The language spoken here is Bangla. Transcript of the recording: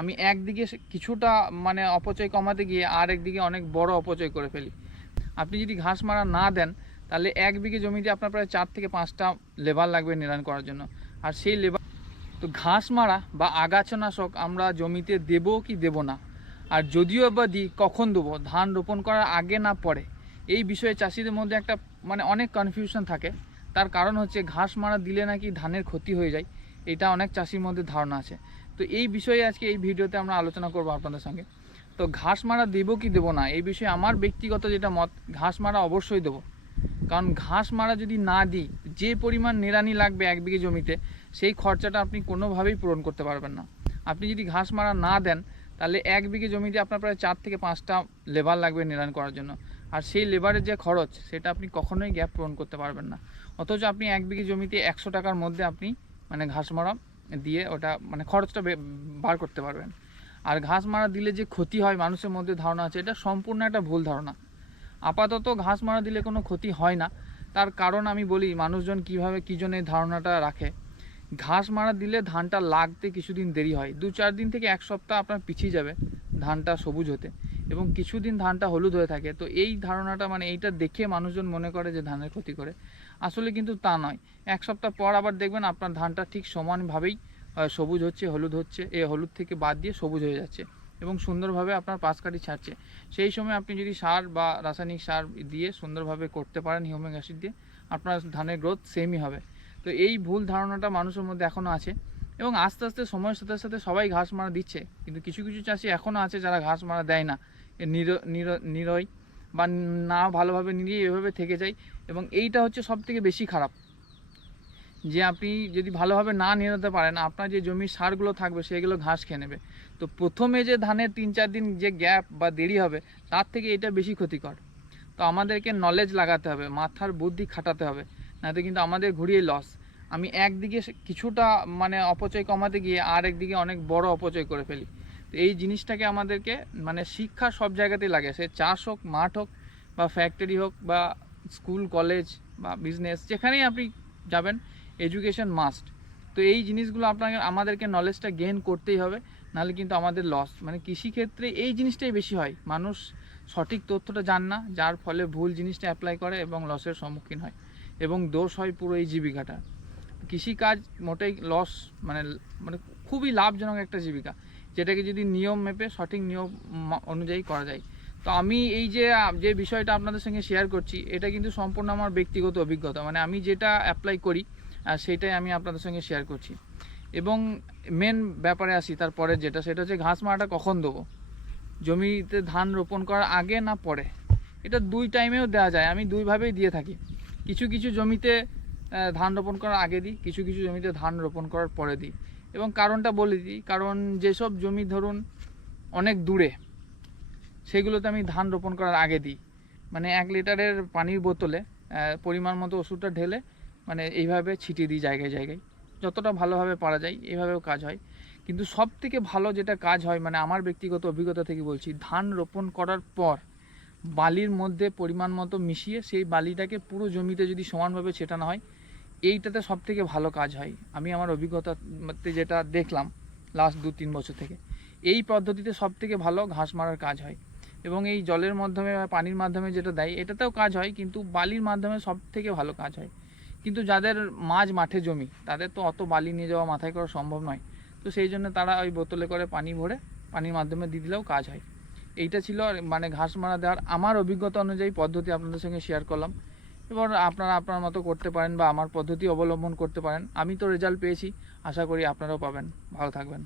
আমি একদিকে কিছুটা মানে অপচয় কমাতে গিয়ে আর একদিকে অনেক বড় অপচয় করে ফেলি। আপনি যদি ঘাস মারা না দেন তাহলে 1 বিঘে জমিতে আপনার প্রায় 4 থেকে 5টা লেবার লাগবে নিড়ান করার জন্য। আর সেই লেবার তো ঘাস মারা বা আগাছানাশক আমরা জমিতে দেব কি দেব না, আর যদিও বা দিই কখন দেবো, ধান রোপণ করার আগে না পরে, এই বিষয়ে চাষিদের মধ্যে একটা মানে অনেক কনফিউশন থাকে। তার কারণ হচ্ছে ঘাস মারা দিলে নাকি ধানের ক্ষতি হয়ে যায়, এটা অনেক চাষির মধ্যে ধারণা আছে। তো এই বিষয়ে আজকে এই ভিডিওতে আমরা আলোচনা করব আপনাদের সঙ্গে। তো ঘাস মারা দেবো কি দেবো না, এই বিষয়ে আমার ব্যক্তিগত যেটা মত, ঘাস মারা অবশ্যই দেবো। কারণ ঘাস মারা যদি না দিই, যে পরিমাণ নিড়ানি লাগবে 1 বিঘে জমিতে, সেই খরচাটা আপনি কোনোভাবেই পূরণ করতে পারবেন না। আপনি যদি ঘাস মারা না দেন তাহলে 1 বিঘে জমিতে আপনার প্রায় 4 থেকে 5টা লেবার লাগবে নিড়ান করার জন্য। আর সেই লেবারের যে খরচ, সেটা আপনি কখনোই গ্যাপ পূরণ করতে পারবেন না। অথচ আপনি 1 বিঘে জমিতে 100 টাকার মধ্যে আপনি মানে ঘাস মারা দিয়ে ওটা মানে খরচটা বার করতে পারবেন। আর ঘাস মারা দিলে যে ক্ষতি হয় মানুষের মধ্যে ধারণা আছে, এটা সম্পূর্ণ একটা ভুল ধারণা। আপাতত ঘাস মারা দিলে কোনো ক্ষতি হয় না। তার কারণ আমি বলি মানুষজন কীভাবে কী জন্য এই ধারণাটা রাখে। ঘাস মারা দিলে ধানটা লাগতে কিছুদিন দেরি হয়, 2-4 দিন থেকে 1 সপ্তাহ আপনার পিছিয়ে যাবে ধানটা সবুজ হতে, এবং কিছুদিন ধানটা হলুদ হয়ে থাকে। তো এই ধারণাটা মানে এইটা দেখে মানুষজন মনে করে যে ধানের ক্ষতি করে, আসলে কিন্তু তা নয়। 1 সপ্তাহ পর আবার দেখবেন আপনার ধানটা ঠিক সমানভাবেই সবুজ হচ্ছে, হলুদ হচ্ছে, হলুদ থেকে বাদ দিয়ে সবুজ হয়ে যাচ্ছে এবং সুন্দরভাবে আপনার পাশকাঠি ছাড়ছে। সেই সময় আপনি যদি সার বা রাসায়নিক সার দিয়ে সুন্দরভাবে করতে পারেন, হিউমিক অ্যাসিড দিয়ে, আপনার ধানের গ্রোথ সেমই হবে। তো এই ভুল ধারণাটা মানুষের মধ্যে এখনও আছে, এবং আস্তে আস্তে সময়ের সাথে সাথে সবাই ঘাস মারা দিচ্ছে, কিন্তু কিছু কিছু চাষি এখনও আছে যারা ঘাস মারা দেয় না, নিরয় বা না ভালোভাবে নিয়ে এভাবে থেকে যায়। এবং এইটা হচ্ছে সবথেকে বেশি খারাপ, যে আপনি যদি ভালোভাবে না নিরাতে পারেন, আপনার যে জমির সারগুলো থাকবে সেগুলো ঘাস খেয়ে নেবে। তো প্রথমে যে ধানের 3-4 দিন যে গ্যাপ বা দেরি হবে, তার থেকে এটা বেশি ক্ষতিকর। তো আমাদেরকে নলেজ লাগাতে হবে, মাথার বুদ্ধি খাটাতে হবে, নাতে কিন্তু আমাদের ঘুরিয়ে লস। আমি একদিকে কিছুটা মানে অপচয় কমাতে গিয়ে আর একদিকে অনেক বড় অপচয় করে ফেলি। তো এই জিনিসটাকে আমাদেরকে মানে শিক্ষা সব জায়গাতেই লাগে, সে চাষ হোক, মাঠ হোক, বা ফ্যাক্টরি হোক, বা স্কুল কলেজ বা বিজনেস, যেখানেই আপনি যাবেন, এডুকেশন মাস্ট। তো এই জিনিসগুলো আমাদেরকে নলেজটা গেইন করতেই হবে, নাহলে কিন্তু আমাদের লস। মানে কৃষিক্ষেত্রে এই জিনিসটাই বেশি হয়, মানুষ সঠিক তথ্যটা জান না, যার ফলে ভুল জিনিসটা অ্যাপ্লাই করে এবং লসের সম্মুখীন হয়, এবং দোষ হয় পুরো এই জীবিকাটা। কৃষিকাজ মোটেই লস মানে মানে খুবই লাভজনক একটা জীবিকা, যেটাকে যদি নিয়ম মেপে সঠিক নিয়ম অনুযায়ী করা যায়। তো আমি এই যে বিষয়টা আপনাদের সঙ্গে শেয়ার করছি, এটা কিন্তু সম্পূর্ণ আমার ব্যক্তিগত অভিজ্ঞতা, মানে আমি যেটা অ্যাপ্লাই করি সেটাই আমি আপনাদের সঙ্গে শেয়ার করছি। এবং মেন ব্যাপারে আসি, তারপরে সেটা হচ্ছে ঘাস মারাটা কখন দেবো, জমিতে ধান রোপণ করার আগে না পরে। এটা 2 টাইমেও দেওয়া যায়, আমি 2ভাবেই দিয়ে থাকি। কিছু কিছু জমিতে ধান রোপণ করার আগে দিই, কিছু কিছু জমিতে ধান রোপণ করার পরে দিই। এবং কারণটা বলে দিই, কারণ যেসব জমি ধরুন অনেক দূরে, সেগুলোতে আমি ধান রোপণ করার আগে দিই। মানে 1 লিটারের পানির বোতলে পরিমাণ মতো ওষুধটা ঢেলে মানে এইভাবে ছিটিয়ে দিই জায়গায় জায়গায়, যতটা ভালোভাবে পারা যায় এইভাবেও কাজ হয়। কিন্তু সবথেকে ভালো যেটা কাজ হয়, মানে আমার ব্যক্তিগত অভিজ্ঞতা থেকে বলছি, ধান রোপণ করার পর বালির মধ্যে পরিমাণ মতো মিশিয়ে সেই বালিটাকে পুরো জমিতে যদি সমানভাবে ছেটানো হয়, এইটাতে সবথেকে ভালো কাজ হয়। আমি আমার অভিজ্ঞতাতে যেটা দেখলাম লাস্ট 2-3 বছর থেকে, এই পদ্ধতিতে সবথেকে ভালো ঘাস মারার কাজ হয়। এবং এই জলের মাধ্যমে বা পানির মাধ্যমে যেটা দেয়, এটাতেও কাজ হয়, কিন্তু বালির মাধ্যমে সবথেকে ভালো কাজ হয়। কিন্তু যাদের মাঠে জমি, তাদের তো অত বালি নিয়ে যাওয়া মাথায় করা সম্ভব নয়। তো সেই জন্য তারা ওই বোতলে করে পানি ভরে পানির মাধ্যমে দিয়ে দিলেও কাজ হয়। এইটা ছিল মানে ঘাস মারা দেওয়ার আমার অভিজ্ঞতা অনুযায়ী পদ্ধতি আপনাদের সঙ্গে শেয়ার করলাম। এবার আপনারা আপনার মতো করতে পারেন বা আমার পদ্ধতি অবলম্বন করতে পারেন। আমি তো রেজাল্ট পেয়েছি, আশা করি আপনারাও পাবেন। ভালো থাকবেন।